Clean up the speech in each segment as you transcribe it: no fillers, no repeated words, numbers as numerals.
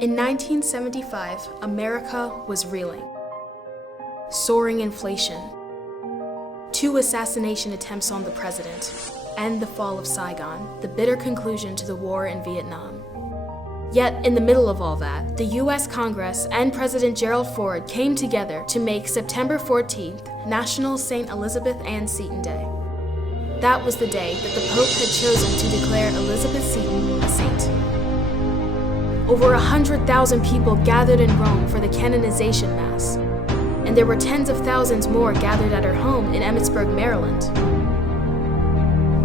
In 1975, America was reeling. Soaring inflation, 2 assassination attempts on the president, and the fall of Saigon, the bitter conclusion to the war in Vietnam. Yet, in the middle of all that, the US Congress and President Gerald Ford came together to make September 14th National St. Elizabeth Ann Seton Day. That was the day that the Pope had chosen to declare Elizabeth Seton a saint. Over 100,000 people gathered in Rome for the canonization mass, and there were tens of thousands more gathered at her home in Emmitsburg, Maryland.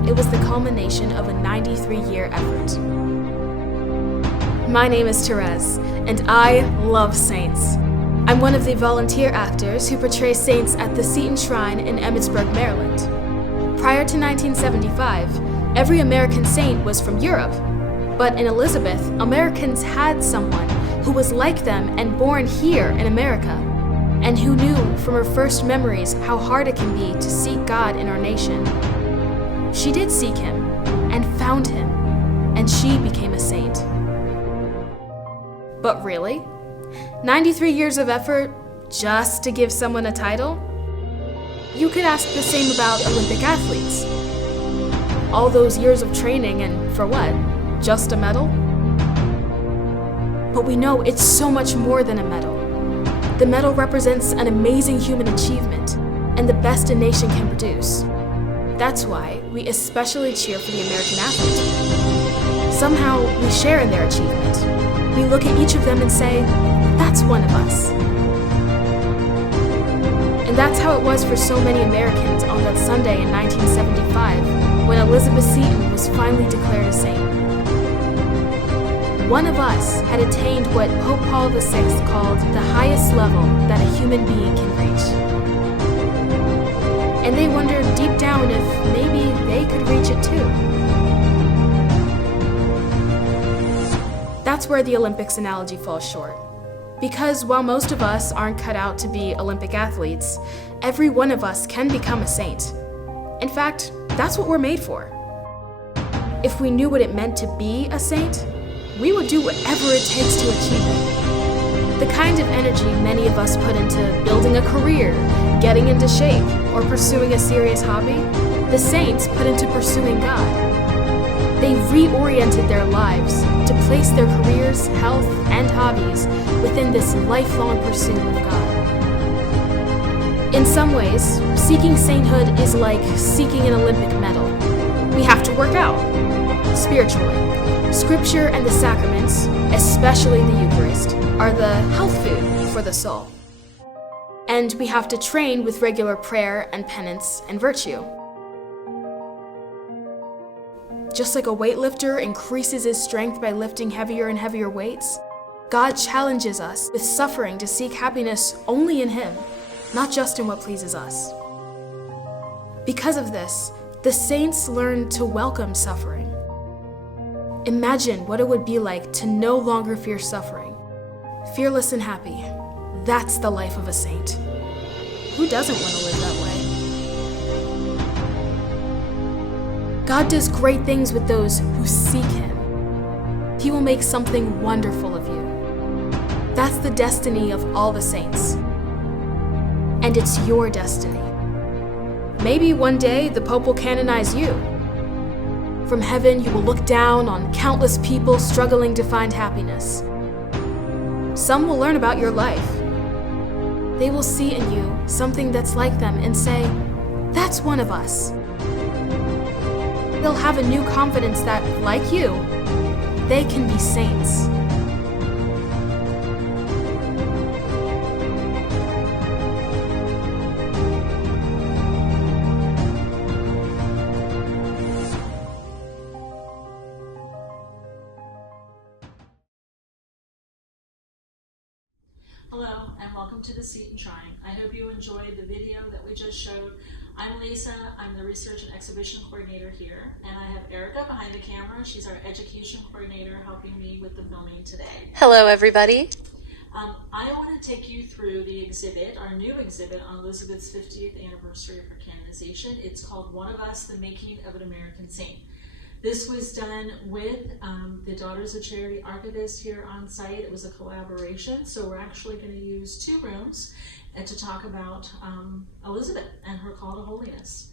It was the culmination of a 93-year effort. My name is Therese, and I love saints. I'm one of the volunteer actors who portray saints at the Seton Shrine in Emmitsburg, Maryland. Prior to 1975, every American saint was from Europe. But in Elizabeth, Americans had someone who was like them and born here in America, and who knew from her first memories how hard it can be to seek God in our nation. She did seek him, and found him, and she became a saint. But really? 93 years of effort just to give someone a title? You could ask the same about Olympic athletes. All those years of training, and for what? Just a medal? But we know it's so much more than a medal. The medal represents an amazing human achievement, and the best a nation can produce. That's why we especially cheer for the American athlete. Somehow, we share in their achievement. We look at each of them and say, that's one of us. And that's how it was for so many Americans on that Sunday in 1975, when Elizabeth Seton was finally declared a saint. One of us had attained what Pope Paul VI called the highest level that a human being can reach. And they wondered deep down if maybe they could reach it too. That's where the Olympics analogy falls short. Because while most of us aren't cut out to be Olympic athletes, every one of us can become a saint. In fact, that's what we're made for. If we knew what it meant to be a saint, we would do whatever it takes to achieve it. The kind of energy many of us put into building a career, getting into shape, or pursuing a serious hobby, the saints put into pursuing God. They reoriented their lives to place their careers, health, and hobbies within this lifelong pursuit of God. In some ways, seeking sainthood is like seeking an Olympic medal. We have to work out, spiritually. Scripture and the sacraments, especially the Eucharist, are the health food for the soul. And we have to train with regular prayer and penance and virtue. Just like a weightlifter increases his strength by lifting heavier and heavier weights, God challenges us with suffering to seek happiness only in Him, not just in what pleases us. Because of this, the saints learn to welcome suffering. Imagine what it would be like to no longer fear suffering. Fearless and happy. That's the life of a saint. Who doesn't want to live that way? God does great things with those who seek Him. He will make something wonderful of you. That's the destiny of all the saints. And it's your destiny. Maybe one day the Pope will canonize you. From heaven, you will look down on countless people struggling to find happiness. Some will learn about your life. They will see in you something that's like them and say, that's one of us. They'll have a new confidence that, like you, they can be saints. Hello and welcome to the Seton Shrine. I hope you enjoyed the video that we just showed. I'm Lisa, I'm the Research and Exhibition Coordinator here, and I have Erica behind the camera. She's our Education Coordinator helping me with the filming today. Hello everybody. I want to take you through the exhibit, our new exhibit on Elizabeth's 50th anniversary of her canonization. It's called One of Us, The Making of an American Saint. This was done with the Daughters of Charity Archivist here on site. It was a collaboration, so we're actually going to use 2 rooms to talk about Elizabeth and her call to holiness.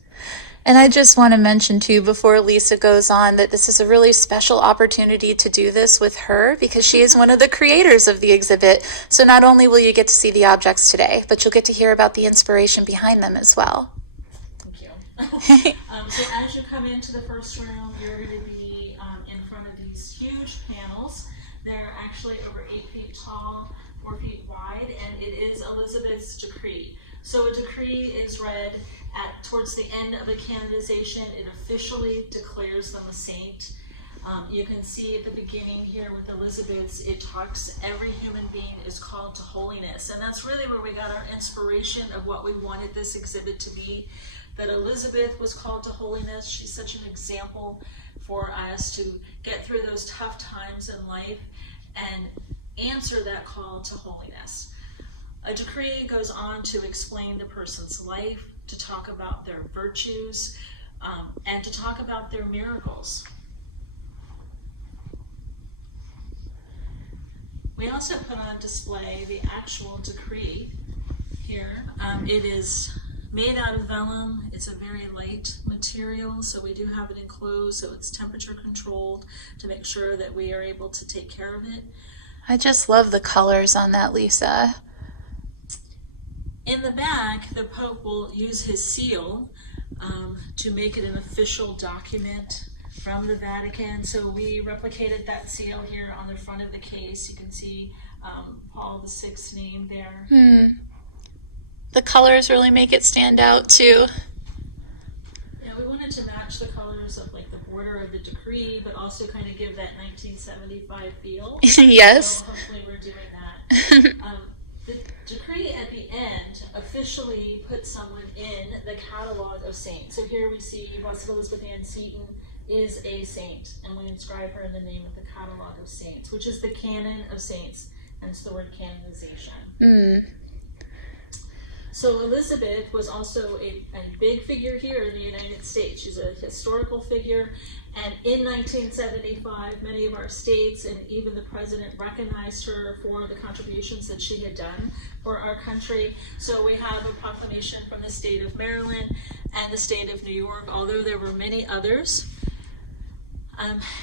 And I just want to mention too, before Lisa goes on, that this is a really special opportunity to do this with her because she is one of the creators of the exhibit. So not only will you get to see the objects today, but you'll get to hear about the inspiration behind them as well. Thank you. So as you come into the first room, you're going to be in front of these huge panels. They're actually over 8 feet tall, 4 feet wide, and it is Elizabeth's decree. So a decree is read towards the end of a canonization. It officially declares them a saint. You can see at the beginning here with Elizabeth's, it talks every human being is called to holiness. And that's really where we got our inspiration of what we wanted this exhibit to be, that Elizabeth was called to holiness. She's such an example for us to get through those tough times in life and answer that call to holiness. A decree goes on to explain the person's life, to talk about their virtues, and to talk about their miracles. We also put on display the actual decree here. It is made out of vellum. It's a very light material, so we do have it enclosed, so it's temperature controlled to make sure that we are able to take care of it. I just love the colors on that, Lisa. In the back, the Pope will use his seal to make it an official document from the Vatican. So we replicated that seal here on the front of the case. You can see Paul VI's name there. The colors really make it stand out too. Yeah, we wanted to match the colors of like the border of the decree, but also kind of give that 1975 feel. Yes. So hopefully we're doing that. The decree at the end officially puts someone in the catalog of saints. So here we see Blessed Elizabeth Ann Seton is a saint, and we inscribe her in the name of the catalog of saints, which is the canon of saints, hence the word canonization. So Elizabeth was also a big figure here in the United States. She's a historical figure. And in 1975, many of our states and even the president recognized her for the contributions that she had done for our country. So we have a proclamation from the state of Maryland and the state of New York, although there were many others.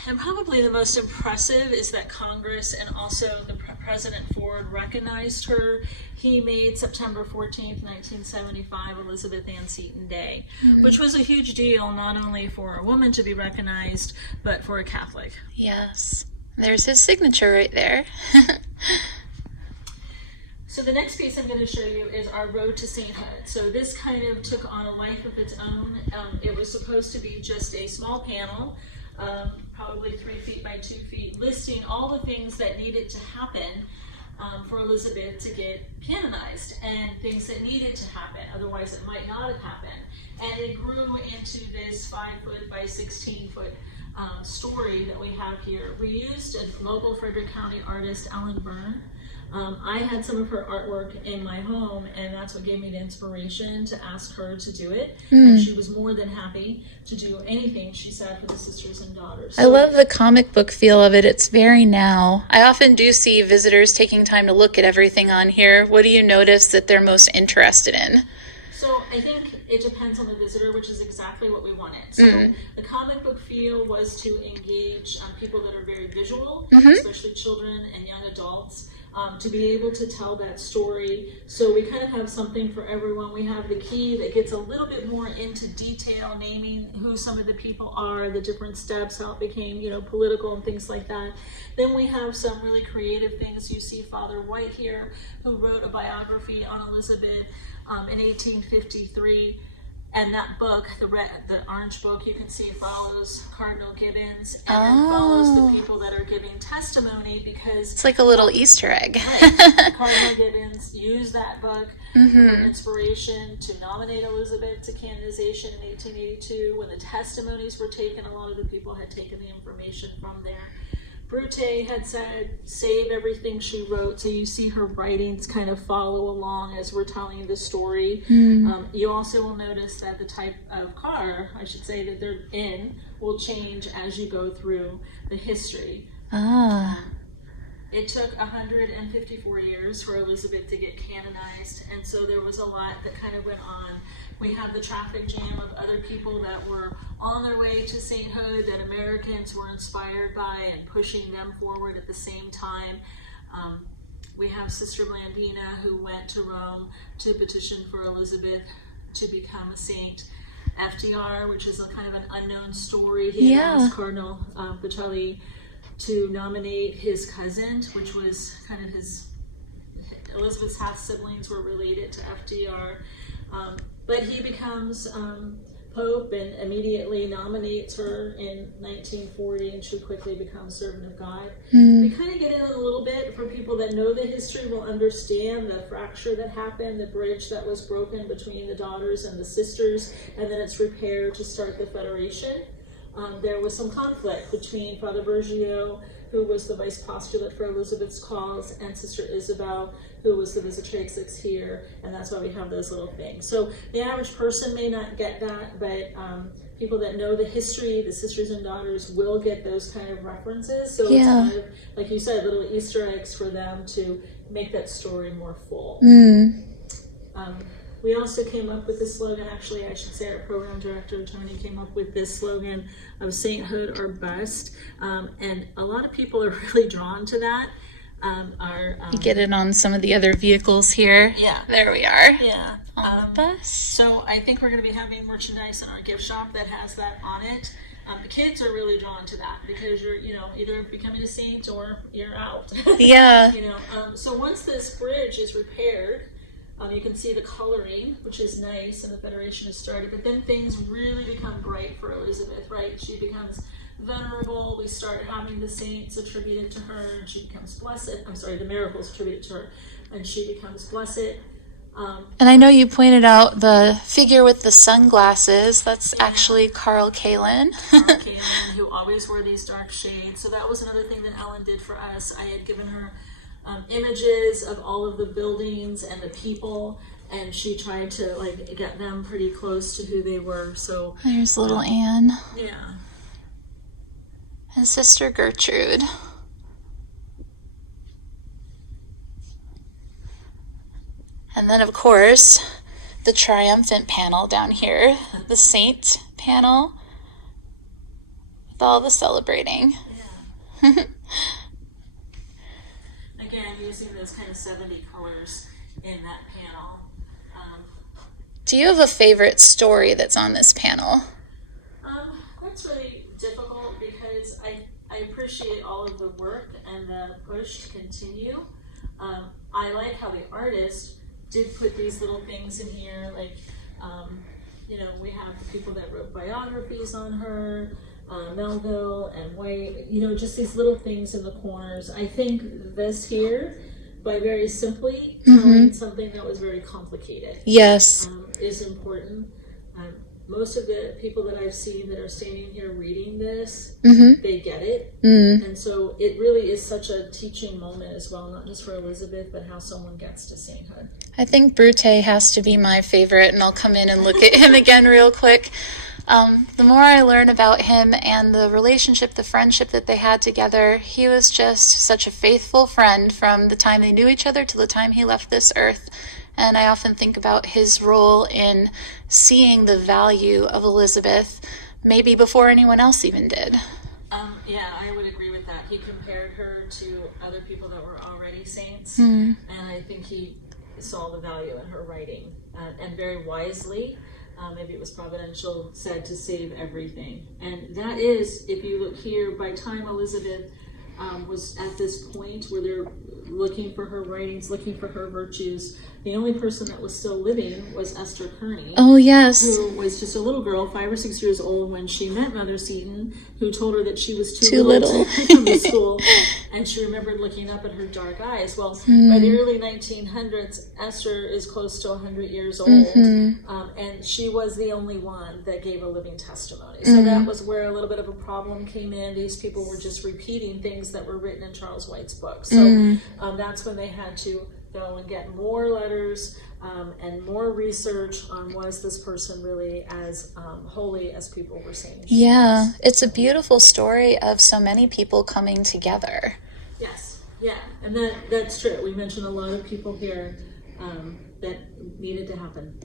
And probably the most impressive is that Congress and also the President Ford recognized her. He made September 14th, 1975, Elizabeth Ann Seton Day, which was a huge deal, not only for a woman to be recognized, but for a Catholic. Yes. There's his signature right there. So the next piece I'm going to show you is our Road to Sainthood. So this kind of took on a life of its own. It was supposed to be just a small panel, probably 3 feet by 2 feet, listing all the things that needed to happen for Elizabeth to get canonized and things that needed to happen, otherwise it might not have happened. And it grew into this 5 foot by 16 foot story that we have here. We used a local Frederick County artist, Ellen Byrne. I had some of her artwork in my home, and that's what gave me the inspiration to ask her to do it. And she was more than happy to do anything, she said, for the sisters and daughters. I love the comic book feel of it. It's very now. I often do see visitors taking time to look at everything on here. What do you notice that they're most interested in? So I think it depends on the visitor, which is exactly what we wanted. So the comic book feel was to engage people that are very visual, especially children and young adults. To be able to tell that story. So we kind of have something for everyone. We have the key that gets a little bit more into detail, naming who some of the people are, the different steps, how it became, political and things like that. Then we have some really creative things. You see Father White here, who wrote a biography on Elizabeth in 1853. And that book, the orange book, you can see follows Cardinal Gibbons and then follows the people that are giving testimony, because it's like a little Easter egg. Right, Cardinal Gibbons used that book for inspiration to nominate Elizabeth to canonization in 1882. When the testimonies were taken, a lot of the people had taken the information from there. Brute had said, save everything she wrote. So you see her writings kind of follow along as we're telling the story. You also will notice that the type of car, I should say, that they're in will change as you go through the history. It took 154 years for Elizabeth to get canonized, and so there was a lot that kind of went on. We have the traffic jam of other people that were on their way to sainthood that Americans were inspired by and pushing them forward at the same time. We have Sister Blandina, who went to Rome to petition for Elizabeth to become a saint. FDR, which is a kind of an unknown story, he asked Cardinal Bocelli to nominate his cousin, which was kind of Elizabeth's half siblings were related to FDR. But he becomes Pope and immediately nominates her in 1940, and she quickly becomes servant of God. We kind of get in a little bit for people that know the history will understand the fracture that happened, the bridge that was broken between the daughters and the sisters, and then it's repaired to start the Federation. There was some conflict between Father Bergio, who was the vice postulate for Elizabeth's cause, and Sister Isabel, who was the visitrix here, and that's why we have those little things. So the average person may not get that, but people that know the history, the sisters and daughters, will get those kind of references. So it's kind of, like you said, little Easter eggs for them to make that story more full. We also came up with this slogan, actually I should say our program director, Tony, came up with this slogan of sainthood or bust. And a lot of people are really drawn to that. You get it on some of the other vehicles here. Yeah. There we are. Yeah. On the bus. So I think we're going to be having merchandise in our gift shop that has that on it. The kids are really drawn to that because you're, either becoming a saint or you're out. Yeah. So once this bridge is repaired, you can see the coloring, which is nice, and the Federation has started, but then things really become bright for Elizabeth, right? She becomes venerable. We start having the saints attributed to her, and she becomes blessed. The miracles attributed to her, and she becomes blessed. And I know you pointed out the figure with the sunglasses. That's actually Carl Kalin. Carl Kalin, who always wore these dark shades. So that was another thing that Ellen did for us. I had given her images of all of the buildings and the people, and she tried to get them pretty close to who they were. So there's little Anne. Yeah. And Sister Gertrude. And then, of course, the triumphant panel down here, the saint panel, with all the celebrating. Yeah. Again, using those kind of 70 colors in that panel. Do you have a favorite story that's on this panel? That's really difficult because I appreciate all of the work and the push to continue. I like how the artist did put these little things in here, we have the people that wrote biographies on her, Melville and White, just these little things in the corners. I think this here, by very simply telling something that was very complicated, yes, is important. Most of the people that I've seen that are standing here reading this, they get it. And so it really is such a teaching moment as well, not just for Elizabeth, but how someone gets to sainthood. I think Brute has to be my favorite, and I'll come in and look at him again real quick. The more I learn about him and the relationship, the friendship that they had together, he was just such a faithful friend from the time they knew each other to the time he left this earth. And I often think about his role in seeing the value of Elizabeth, maybe before anyone else even did. Yeah, I would agree with that. He compared her to other people that were already saints, and I think he saw the value in her writing, and very wisely, maybe it was providential, said to save everything. And that is, if you look here, by time Elizabeth was at this point where they're looking for her writings, looking for her virtues, the only person that was still living was Esther Kearney. Oh, yes. Who was just a little girl, 5 or 6 years old, when she met Mother Seton, who told her that she was too little to come to school. and she remembered looking up at her dark eyes. Well, by the early 1900s, Esther is close to 100 years old, and she was the only one that gave a living testimony. So that was where a little bit of a problem came in. These people were just repeating things that were written in Charles White's book. So that's when they had to go and get more letters and more research on was this person really as holy as people were saying. Yeah, it's a beautiful story of so many people coming together. Yes, yeah, and that's true. We mentioned a lot of people here that needed to happen.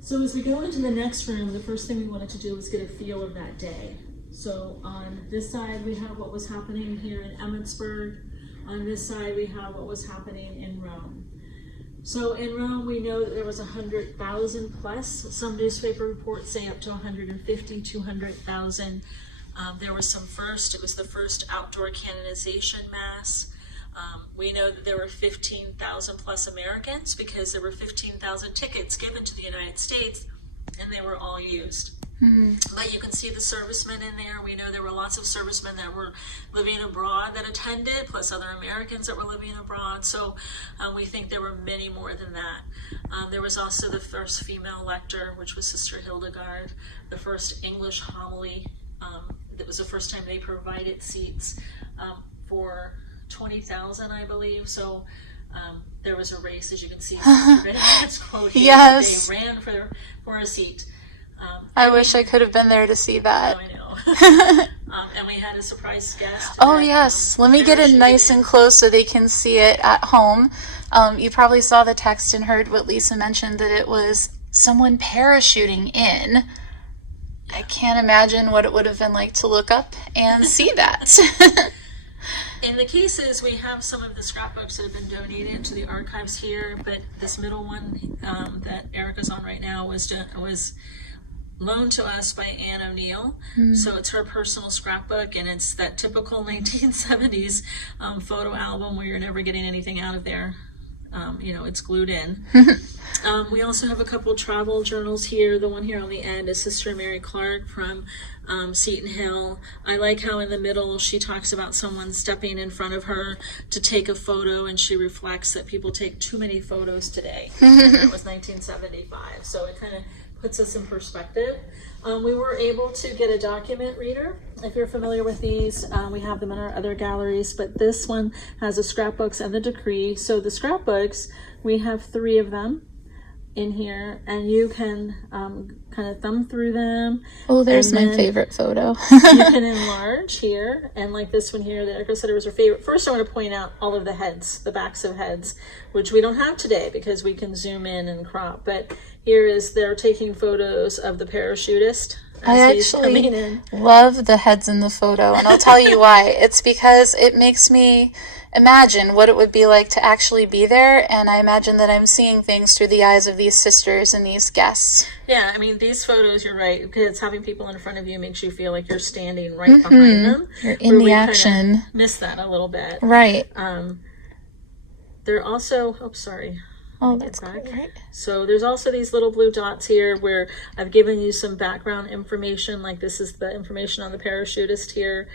So as we go into the next room, the first thing we wanted to do was get a feel of that day. So on this side, we have what was happening here in Emmitsburg. On this side, we have what was happening in Rome. So in Rome, we know that there was 100,000 plus. Some newspaper reports say up to 150, 200,000. There was it was the first outdoor canonization mass. We know that there were 15,000 plus Americans because there were 15,000 tickets given to the United States and they were all used. But you can see the servicemen in there. We know there were lots of servicemen that were living abroad that attended, plus other Americans that were living abroad. So we think there were many more than that. There was also the first female lector, which was Sister Hildegard, the first English homily. That was the first time they provided seats for 20,000, I believe. So there was a race, as you can see. That's quote here. Yes. They ran for a seat. I wish I could have been there to see that. I know. And we had a surprise guest. Oh, yes. Let me get it nice and close so they can see it at home. You probably saw the text and heard what Lisa mentioned, that it was someone parachuting in. I can't imagine what it would have been like to look up and see that. In the cases, we have some of the scrapbooks that have been donated to the archives here, but this middle one that Erica's on right now was loaned to us by Anne O'Neill. So it's her personal scrapbook, and it's that typical 1970s photo album where you're never getting anything out of there. It's glued in. We also have a couple travel journals here. The one here on the end is Sister Mary Clark from Seton Hill. I like how in the middle she talks about someone stepping in front of her to take a photo, and she reflects that people take too many photos today. And that was 1975. So it kind of puts us in perspective. We were able to get a document reader. If you're familiar with these, we have them in our other galleries, but this one has the scrapbooks and the decree. So the scrapbooks, we have 3 of them in here, and you can kind of thumb through them. Oh, there's my favorite photo. You can enlarge here, and like this one here that Erica said it was her favorite. First, I want to point out all of the heads, the backs of heads, which we don't have today because we can zoom in and crop. But here is they're taking photos of the parachutist. I actually love the heads in the photo, and I'll tell you why. It's because it makes me imagine what it would be like to actually be there, and I imagine that I'm seeing things through the eyes of these sisters and these guests. Yeah, I mean, these photos, you're right, because having people in front of you makes you feel like you're standing right behind them. You're in the action. Miss that a little bit. Right. They're also, sorry. Oh, that's cool, right? So there's also these little blue dots here where I've given you some background information, like this is the information on the parachutist here.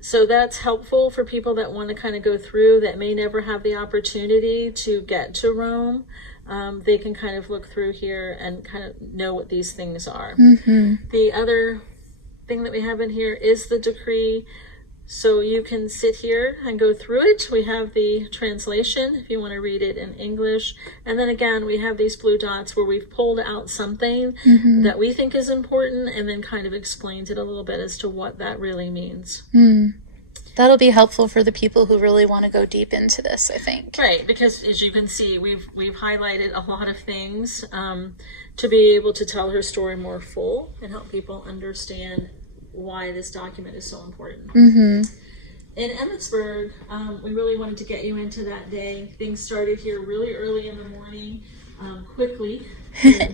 So that's helpful for people that want to kind of go through that may never have the opportunity to get to Rome. They can kind of look through here and kind of know what these things are. The other thing that we have in here is the decree. So you can sit here and go through it. We have the translation if you want to read it in English. And then again, we have these blue dots where we've pulled out something that we think is important and then kind of explained it a little bit as to what that really means. That'll be helpful for the people who really want to go deep into this, I think. Right, because as you can see, we've highlighted a lot of things to be able to tell her story more full and help people understand why this document is so important. In Emmitsburg, we really wanted to get you into that day. Things started here really early in the morning, quickly.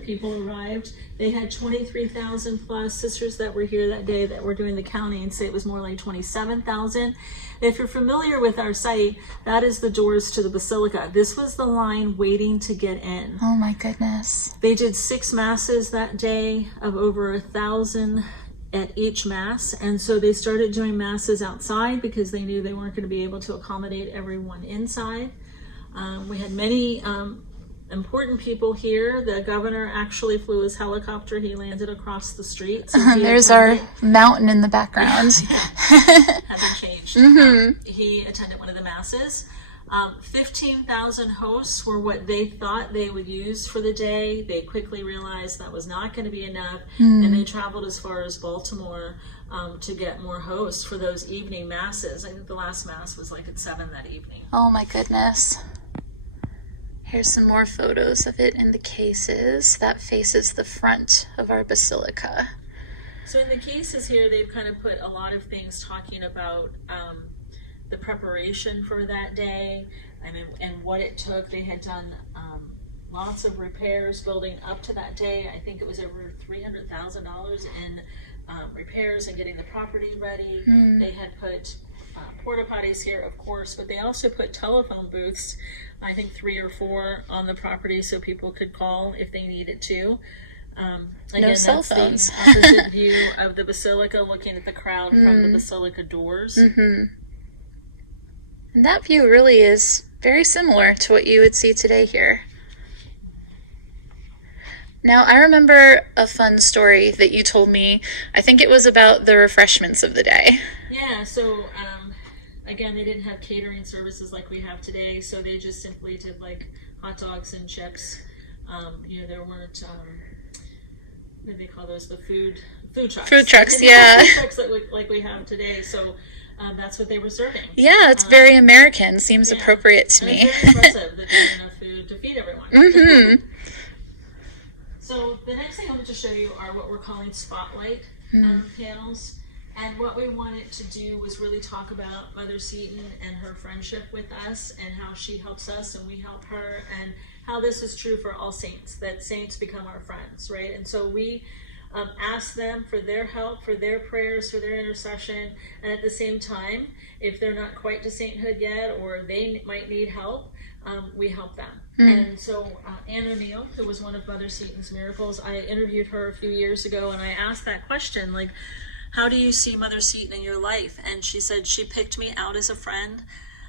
People arrived. They had 23,000 plus sisters that were here that day that were doing the counting, and say it was more like 27,000. If you're familiar with our site, that is the doors to the Basilica. This was the line waiting to get in. Oh my goodness. They did 6 masses that day of over 1,000 at each Mass. And so they started doing Masses outside because they knew they weren't going to be able to accommodate everyone inside. We had many important people here. The governor actually flew his helicopter. He landed across the street. So There's our mountain in the background. Hasn't changed. He attended one of the Masses. 15,000 hosts were what they thought they would use for the day. They quickly realized that was not going to be enough, and they traveled as far as Baltimore to get more hosts for those evening Masses. I think the last Mass was like at 7 that evening. Oh my goodness. Here's some more photos of it in the cases. That faces the front of our basilica. So in the cases here, they've kind of put a lot of things talking about the preparation for that day, and what it took. They had done lots of repairs building up to that day. I think it was over $300,000 in repairs and getting the property ready. They had put porta potties here, of course, but they also put telephone booths, I think 3 or 4 on the property, so people could call if they needed to. Again, no cell phones. That's the opposite view of the basilica, looking at the crowd from the basilica doors. And that view really is very similar to what you would see today here. Now, I remember a fun story that you told me. I think it was about the refreshments of the day. Yeah, so again, they didn't have catering services like we have today, so they just simply did like hot dogs and chips. There weren't, what do they call those? The food trucks. Food trucks, yeah. Food trucks like we have today. So that's what they were serving. Yeah, it's very American. Seems appropriate to me. It's very impressive that they had enough food to feed everyone. So the next thing I wanted to show you are what we're calling spotlight panels. And what we wanted to do was really talk about Mother Seton and her friendship with us, and how she helps us and we help her, and how this is true for all saints, that saints become our friends, right? And so we ask them for their help, for their prayers, for their intercession, and at the same time, if they're not quite to sainthood yet, or they might need help, we help them. And so Anne O'Neill, who was one of Mother Seton's miracles, I interviewed her a few years ago, and I asked that question, like, how do you see Mother Seton in your life? And she said, she picked me out as a friend.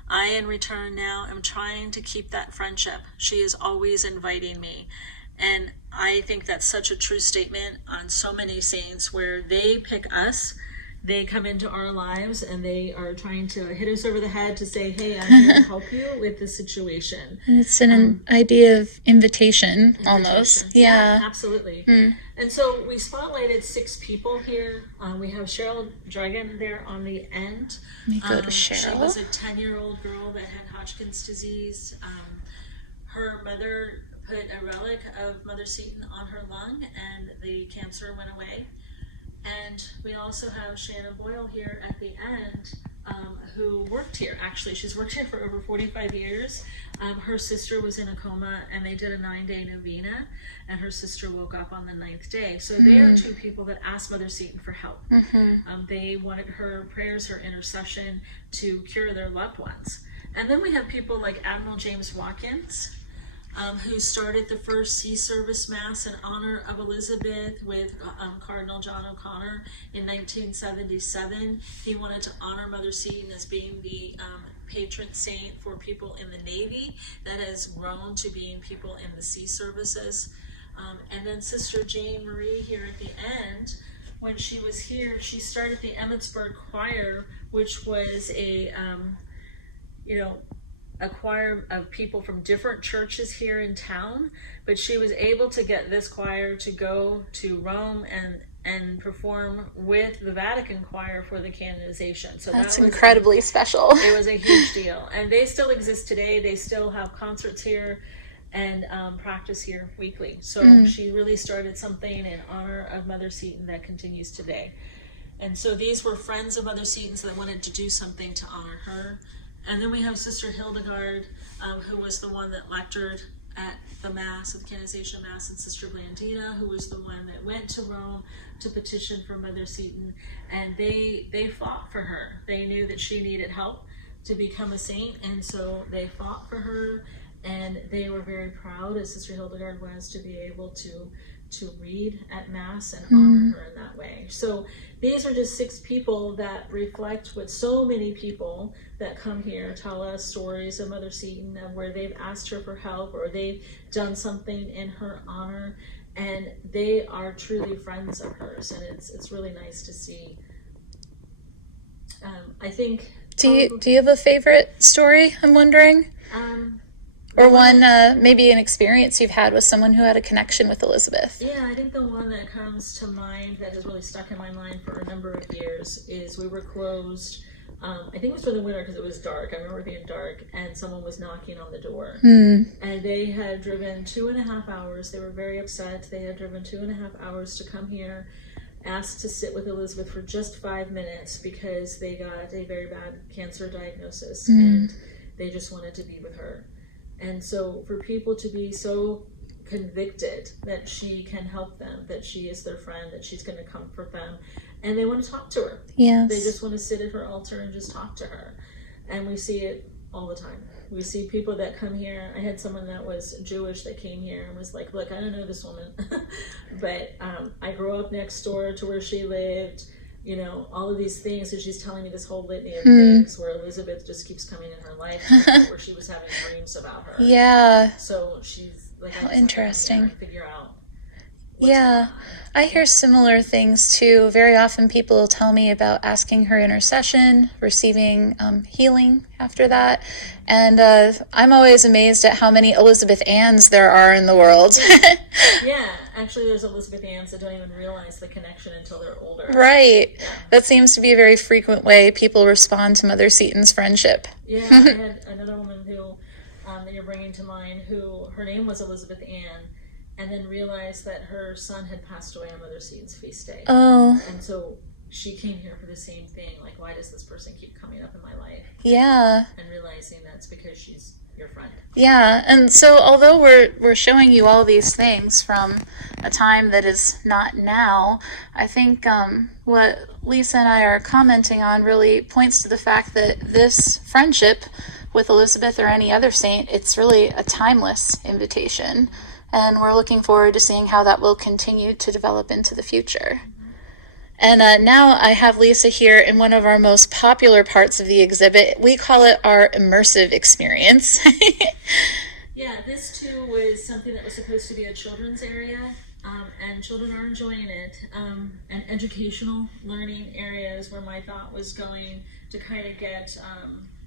I, in return, now am trying to keep that friendship. She is always inviting me. And I think that's such a true statement on so many saints, where they pick us, they come into our lives, and they are trying to hit us over the head to say, hey, I'm here to help you with this situation. It's an idea of invitation, almost. Yeah. Absolutely. And so we spotlighted 6 people here. We have Cheryl Dragon there on the end. Let me go to Cheryl. She was a 10-year-old girl that had Hodgkin's disease. Her mother put a relic of Mother Seton on her lung, and the cancer went away. And we also have Shannon Boyle here at the end, who worked here. Actually, she's worked here for over 45 years. Her sister was in a coma, and they did a 9-day novena, and her sister woke up on the 9th day. So they are 2 people that asked Mother Seton for help. They wanted her prayers, her intercession to cure their loved ones. And then we have people like Admiral James Watkins, who started the first sea service mass in honor of Elizabeth with Cardinal John O'Connor in 1977. He wanted to honor Mother Seton as being the patron saint for people in the Navy that has grown to being people in the sea services. And then Sister Jane Marie here at the end, when she was here, she started the Emmitsburg Choir, which was a choir of people from different churches here in town, but she was able to get this choir to go to Rome and perform with the Vatican choir for the canonization. So that's that was incredibly special. It was a huge deal, and they still exist today. They still have concerts here and practice here weekly. So she really started something in honor of Mother Seton that continues today. And so these were friends of Mother Seton's that wanted to do something to honor her. And then we have Sister Hildegard, who was the one that lectured at the Mass, at the Canonization Mass, and Sister Blandina, who was the one that went to Rome to petition for Mother Seton. And they fought for her. They knew that she needed help to become a saint, and so they fought for her, and they were very proud, as Sister Hildegard was, to be able to to read at Mass and honor her in that way. So these are just 6 people that reflect what so many people that come here tell us stories of Mother Seton, of where they've asked her for help or they've done something in her honor, and they are truly friends of hers, and it's really nice to see. I think. Do you have a favorite story? I'm wondering. Or one, maybe an experience you've had with someone who had a connection with Elizabeth. Yeah, I think the one that comes to mind that has really stuck in my mind for a number of years is we were closed. I think it was for the winter because it was dark. I remember being dark, and someone was knocking on the door. And they had driven 2.5 hours. They were very upset. They had driven 2.5 hours to come here, asked to sit with Elizabeth for just 5 minutes because they got a very bad cancer diagnosis, and they just wanted to be with her. And so for people to be so convicted that she can help them, that she is their friend, that she's going to comfort them, and they want to talk to her. Yes. They just want to sit at her altar and just talk to her. And we see it all the time. We see people that come here. I had someone that was Jewish that came here and was like, look, I don't know this woman, but I grew up next door to where she lived. You know, all of these things. So she's telling me this whole litany of things where Elizabeth just keeps coming in her life, where she was having dreams about her. Yeah. So she's like, how interesting. Figure out. Yeah, I hear similar things too. Very often people will tell me about asking her intercession, receiving healing after that. And I'm always amazed at how many Elizabeth Anns there are in the world. Yeah, actually there's Elizabeth Anns that don't even realize the connection until they're older. Right. Yeah. That seems to be a very frequent way people respond to Mother Seton's friendship. Yeah, I had another woman who, that you're bringing to mind, who her name was Elizabeth Ann, and then realized that her son had passed away on Mother Seton's feast day. Oh. And so she came here for the same thing. Like, why does this person keep coming up in my life? Yeah. And realizing that's because she's your friend. Yeah. And so although we're showing you all these things from a time that is not now, I think what Lisa and I are commenting on really points to the fact that this friendship with Elizabeth or any other saint, it's really a timeless invitation. And we're looking forward to seeing how that will continue to develop into the future. And now I have Lisa here in one of our most popular parts of the exhibit. We call it our immersive experience. Yeah, this too was something that was supposed to be a children's area, and children are enjoying it. And educational learning areas where my thought was going to kind of get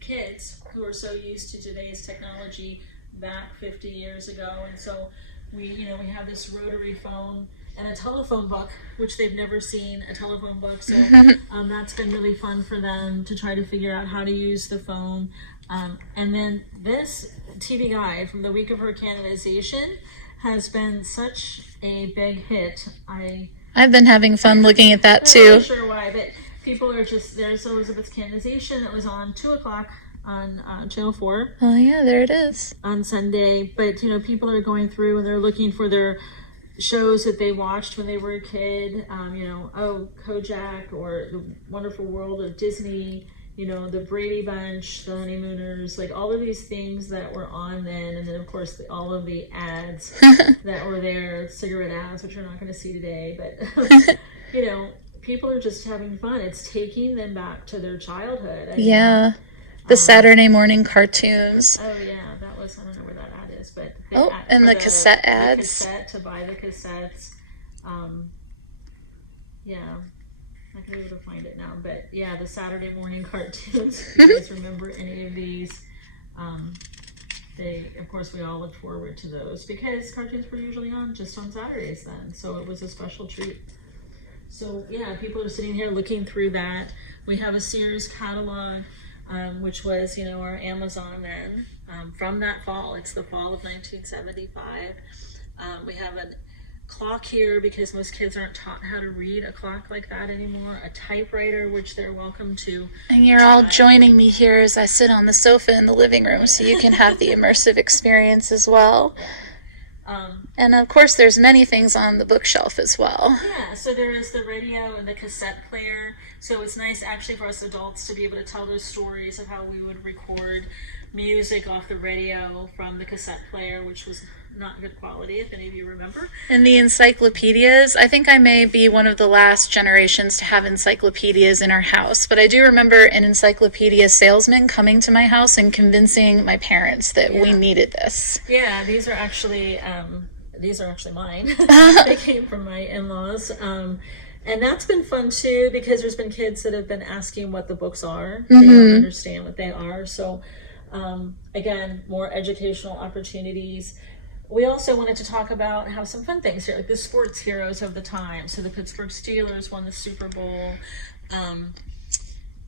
kids who are so used to today's technology back 50 years ago. And so we have this rotary phone and a telephone book, which they've never seen a telephone book. So that's been really fun for them to try to figure out how to use the phone. And then this TV guide from the week of her canonization has been such a big hit. I've been having fun looking at that too. I'm not sure why, but people are just, there's Elizabeth's canonization that was on 2:00 on Channel 4. Oh yeah, there it is. On Sunday. But people are going through and they're looking for their shows that they watched when they were a kid. Kojak, or The Wonderful World of Disney, the Brady Bunch, The Honeymooners, like all of these things that were on then. And then of course all of the ads that were there, cigarette ads, which we're not going to see today. But people are just having fun. It's taking them back to their childhood. Yeah. The Saturday morning cartoons. Oh yeah, that was, I don't know where that ad is, but and the cassette ads. The cassette, to buy the cassettes. Yeah, I'm not gonna be able to find it now, but yeah, the Saturday morning cartoons. If you guys remember any of these? Of course, we all look forward to those because cartoons were usually on just on Saturdays then, so it was a special treat. So yeah, people are sitting here looking through that. We have a Sears catalog. Which was, our Amazon then, from that fall. It's the fall of 1975. We have a clock here because most kids aren't taught how to read a clock like that anymore. A typewriter, which they're welcome to. And you're all joining me here as I sit on the sofa in the living room so you can have the immersive experience as well. And of course there's many things on the bookshelf as well. Yeah, so there is the radio and the cassette player. So it's nice actually for us adults to be able to tell those stories of how we would record music off the radio from the cassette player, which was not good quality, if any of you remember. And the encyclopedias, I think I may be one of the last generations to have encyclopedias in our house, but I do remember an encyclopedia salesman coming to my house and convincing my parents that we needed this. Yeah, these are actually mine. They came from my in-laws. And that's been fun too, because there's been kids that have been asking what the books are. They don't understand what they are. So again, more educational opportunities. We also wanted to talk about how some fun things here, like the sports heroes of the time. So the Pittsburgh Steelers won the Super Bowl.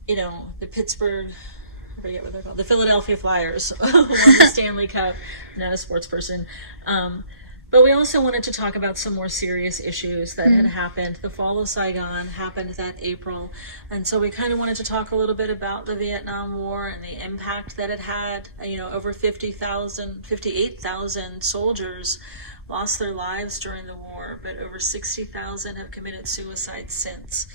The Pittsburgh, I forget what they're called, the Philadelphia Flyers won the Stanley Cup. Not a sports person. But we also wanted to talk about some more serious issues that had happened. The fall of Saigon happened that April. And so we kind of wanted to talk a little bit about the Vietnam War and the impact that it had. Over 58,000 soldiers lost their lives during the war, but over 60,000 have committed suicide since.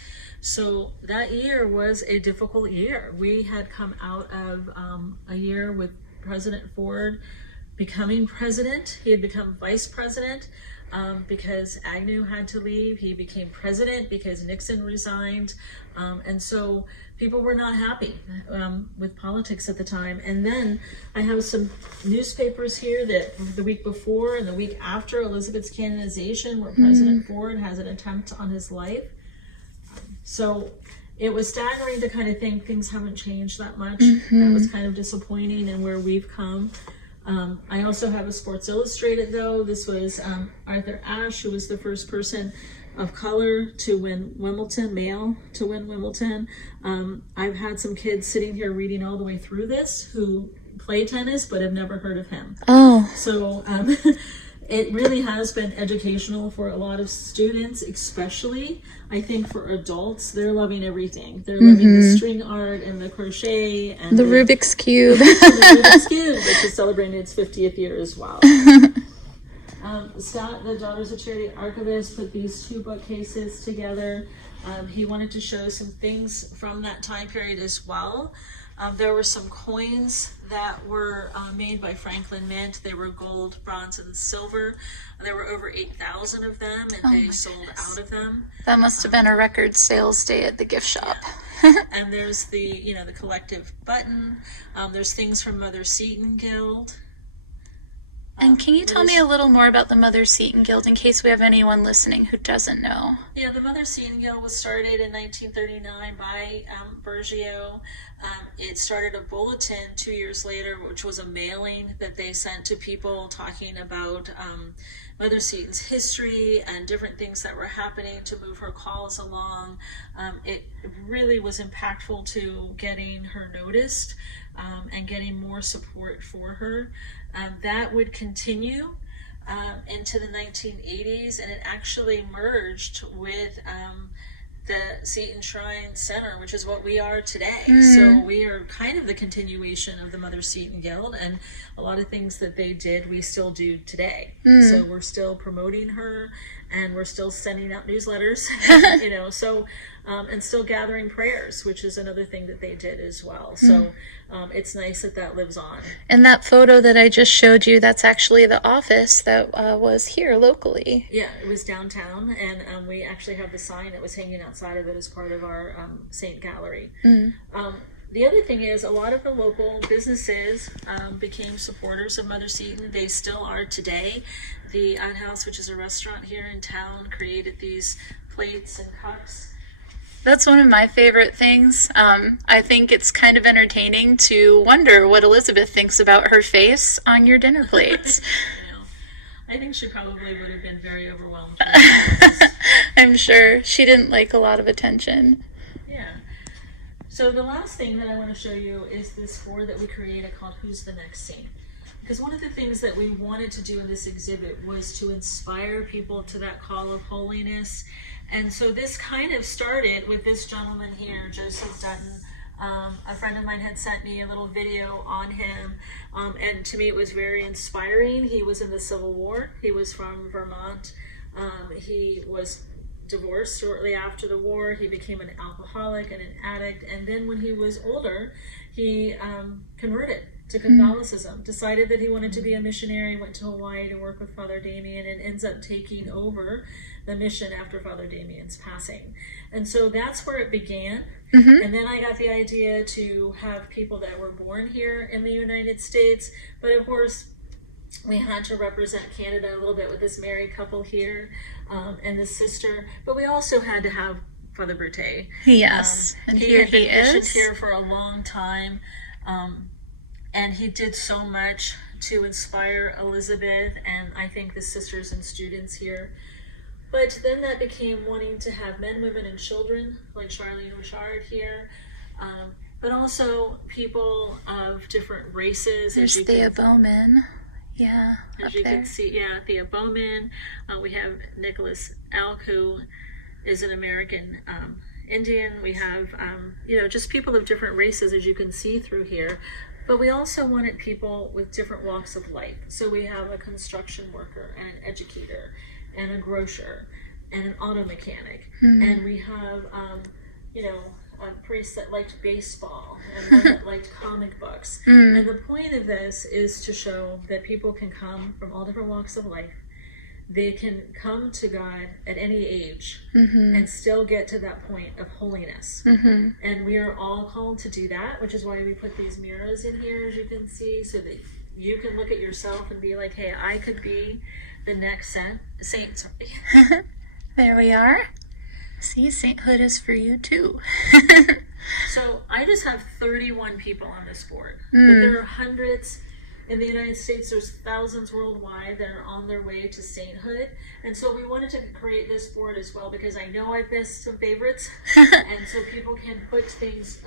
So that year was a difficult year. We had come out of a year with President Ford becoming president. He had become vice president because Agnew had to leave. He became president because Nixon resigned. And so people were not happy with politics at the time. And then I have some newspapers here that the week before and the week after Elizabeth's canonization, where President Ford has an attempt on his life. So it was staggering to kind of think things haven't changed that much. That was kind of disappointing in where we've come. I also have a Sports Illustrated, though. This was Arthur Ashe, who was the first person of color to win Wimbledon, male to win Wimbledon. I've had some kids sitting here reading all the way through this who play tennis but have never heard of him. Oh. So it really has been educational for a lot of students, especially I think for adults. They're loving everything. They're loving the string art and the crochet and The Rubik's Cube. the Rubik's Cube, which is celebrating its 50th year as well. Scott, the Daughters of Charity archivist, put these two bookcases together. He wanted to show some things from that time period as well. There were some coins that were made by Franklin Mint. They were gold, bronze, and silver. There were over 8,000 of them, and they sold out of them. That must have been a record sales day at the gift shop. Yeah. And there's the collective button. There's things from Mother Seton Guild. And can you tell me a little more about the Mother Seton Guild in case we have anyone listening who doesn't know? Yeah, the Mother Seton Guild was started in 1939 by Bergio. It started a bulletin 2 years later, which was a mailing that they sent to people talking about Mother Seton's history and different things that were happening to move her cause along. It really was impactful to getting her noticed and getting more support for her. That would continue into the 1980s, and it actually merged with the Seton Shrine Center, which is what we are today. So we are kind of the continuation of the Mother Seton Guild, and a lot of things that they did we still do today. So we're still promoting her, and we're still sending out newsletters, and still gathering prayers, which is another thing that they did as well. So it's nice that lives on. And that photo that I just showed you, that's actually the office that was here locally. Yeah, it was downtown, and we actually have the sign that was hanging outside of it as part of our Saint Gallery. The other thing is a lot of the local businesses became supporters of Mother Seton. They still are today. The Outhouse, which is a restaurant here in town, created these plates and cups. That's one of my favorite things. I think it's kind of entertaining to wonder what Elizabeth thinks about her face on your dinner plates. I think she probably would have been very overwhelmed. I'm sure she didn't like a lot of attention. Yeah. So the last thing that I want to show you is this board that we created called Who's the Next Saint? Because one of the things that we wanted to do in this exhibit was to inspire people to that call of holiness. And so this kind of started with this gentleman here, Joseph Dutton. A friend of mine had sent me a little video on him, and to me it was very inspiring. He was in the Civil War. He was from Vermont. He was divorced shortly after the war. He became an alcoholic and an addict, and then when he was older, he converted to Catholicism, decided that he wanted to be a missionary, went to Hawaii to work with Father Damien, and ends up taking over the mission after Father Damien's passing. And so that's where it began. And then I got the idea to have people that were born here in the United States, but of course we had to represent Canada a little bit with this married couple here, and this sister, but we also had to have Father Berthet. Yes, and he here had been he missioned is. here for a long time, and he did so much to inspire Elizabeth, and I think the sisters and students here. But then that became wanting to have men, women, and children, like Charlene Richard here, but also people of different races. There's Thea Bowman. Yeah, As up you there. can see, yeah, Thea Bowman. We have Nicholas Elk, who is an American Indian. We have, just people of different races, as you can see through here. But we also wanted people with different walks of life. So we have a construction worker and an educator and a grocer and an auto mechanic. And we have, a priest that liked baseball and one that liked comic books. And the point of this is to show that people can come from all different walks of life. They can come to God at any age and still get to that point of holiness. And we are all called to do that, which is why we put these mirrors in here, as you can see, so that you can look at yourself and be like, hey, I could be the next saint. Sorry. There we are. See, sainthood is for you too. So I just have 31 people on this board. But there are hundreds in the United States. There's thousands worldwide that are on their way to sainthood. And so we wanted to create this board as well, because I know I've missed some favorites. And so people can put things,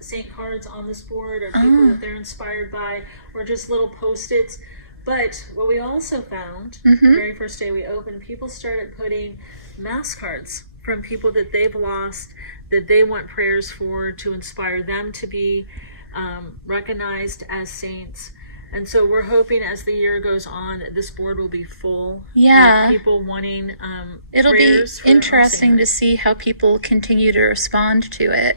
saint cards on this board, or people that they're inspired by, or just little post-its. But what we also found, the very first day we opened, people started putting mass cards from people that they've lost, that they want prayers for, to inspire them to be recognized as saints. And so we're hoping as the year goes on that this board will be full. Yeah. With people wanting It'll be prayers for interesting to sainthood. see how people continue to respond to it.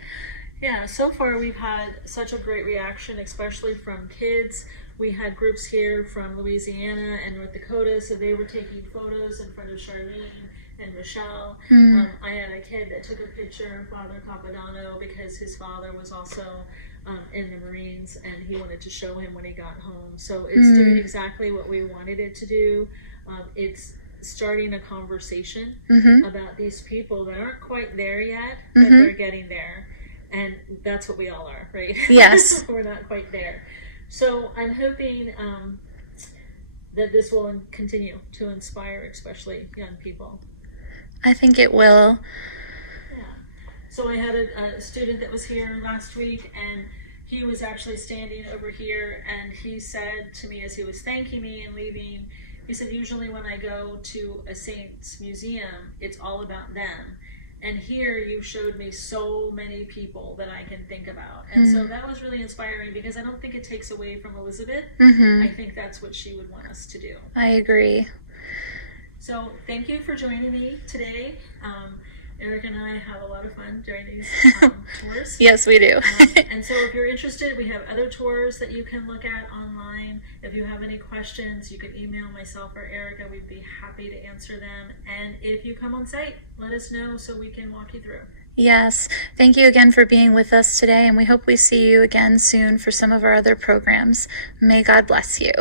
Yeah, so far we've had such a great reaction, especially from kids. We had groups here from Louisiana and North Dakota, so they were taking photos in front of Charlene and Michelle. I had a kid that took a picture of Father Capodanno because his father was also in the Marines, and he wanted to show him when he got home. So it's doing exactly what we wanted it to do. It's starting a conversation about these people that aren't quite there yet, but they're getting there. And that's what we all are, right? Yes. We're not quite there. So I'm hoping that this will continue to inspire, especially young people. I think it will. Yeah. So I had a student that was here last week, and he was actually standing over here, and he said to me as he was thanking me and leaving, he said, usually when I go to a saint's museum, it's all about them. And here you showed me so many people that I can think about. And so that was really inspiring, because I don't think it takes away from Elizabeth. I think that's what she would want us to do. I agree. So thank you for joining me today. Eric and I have a lot of fun during these tours. Yes, we do. And so if you're interested, we have other tours that you can look at online. If you have any questions, you can email myself or Erica. We'd be happy to answer them. And if you come on site, let us know so we can walk you through. Yes. Thank you again for being with us today, and we hope we see you again soon for some of our other programs. May God bless you.